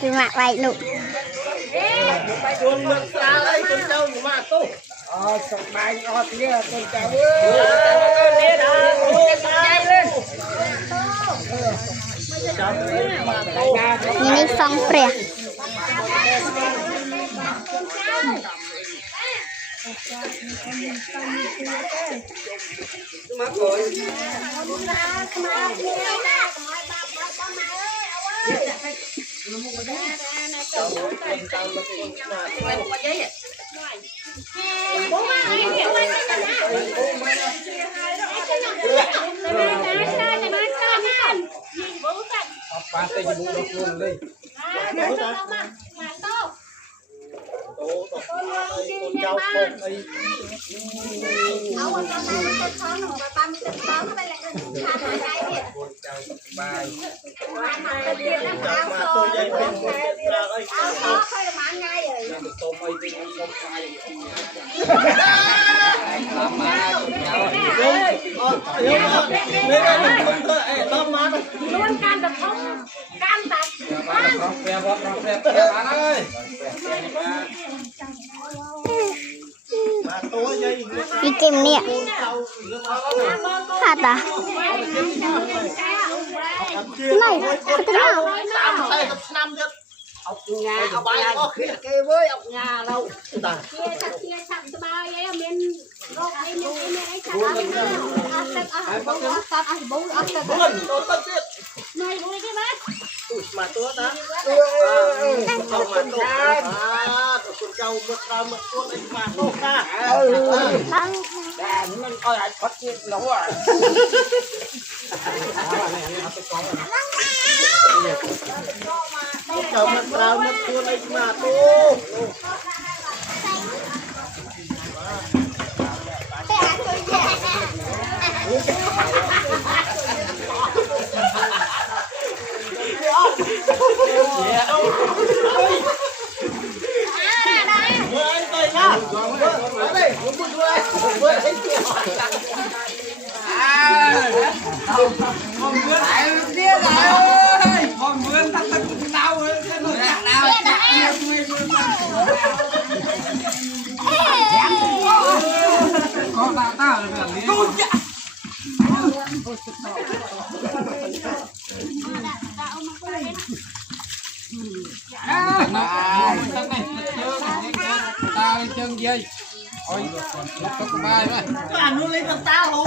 Thì mặc vậy luôn. Con mượn xa đây con trâu của mà tu. Sọc bài ngọt kia con cháu Ini song pria. Luôn can tập không can tập Đi kìm nè. Hả ta? Này, cái nào? Học nhà học bài có kia kê với học nhà đâu chia sắp bao ấy mình gốc ấy mình ấy chặt này vui cái bác mà tốt đó không mà tốt con trâu mượn ra mượn tuốt anh mà tốt ra mình coi ai phát hiện nấu à trâu mượn ra mượn tuốt anh mà tốt chân dây ôi có bài mà nó lấy con tao không